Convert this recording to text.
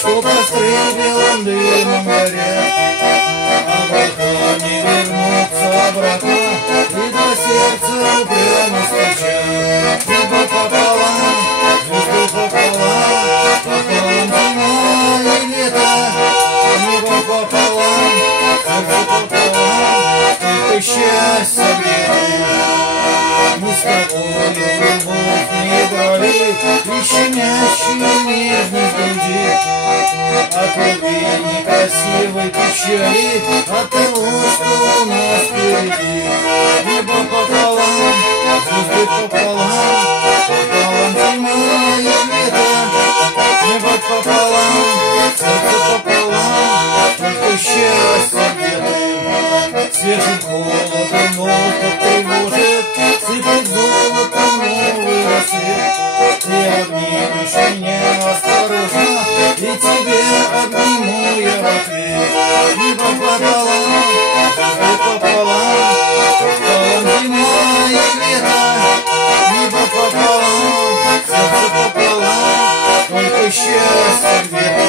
Что костры белым дымом горят, а пока не вернутся обратно и до сердца прямо стучат. Небо пополам, звезды пополам, пополам зима и лето. Небо пополам, сердце пополам, только счастье где-то. Мы с тобою любовь не играли, и щемящую нежность груди. От любви некрасивой печали, от того, что у нас впереди. Небо пополам, звезды пополам, пополам зима и лето. Небо пополам, сердце пополам, только счастье где-то. Свежим холодом воздух тревожит, сыпет золотом новый рассвет. Ты обнимешь меня осторожно, и тебе обниму я в ответ. Небо пополам, звезды пополам, пополам зима и лето. Небо пополам, сердце пополам, только счастье где-то.